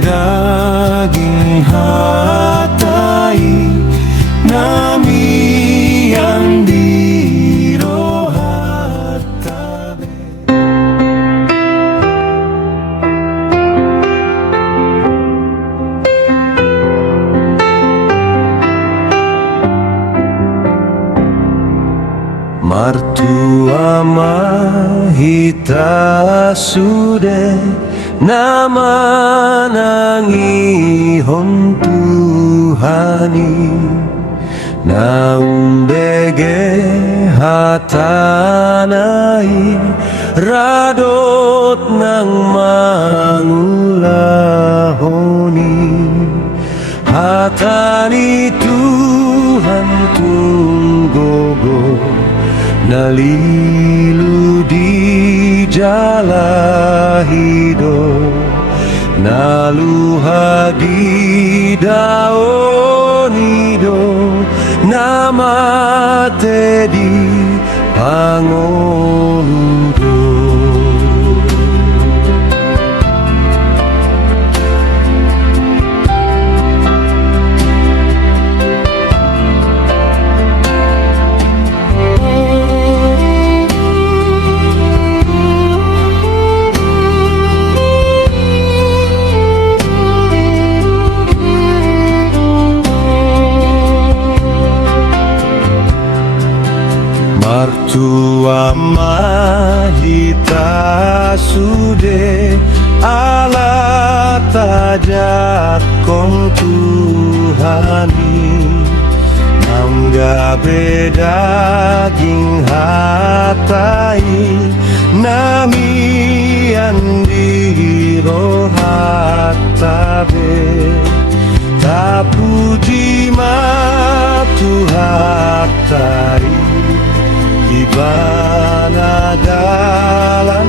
daging hatai nami yang dirohatabe. Martua mahita sude nama nangihon Tuhani naumbege hatanai radot nang mangulahoni hatani Tuhan tunggogo nalilu di jala hidup naluha di daun hidup nama tedi pangoludo. Martua mahita sude ala tajak kong Tuhani nanggabe daging hatai nami yang dirohatabe tapuji matuhatai Ibana dalam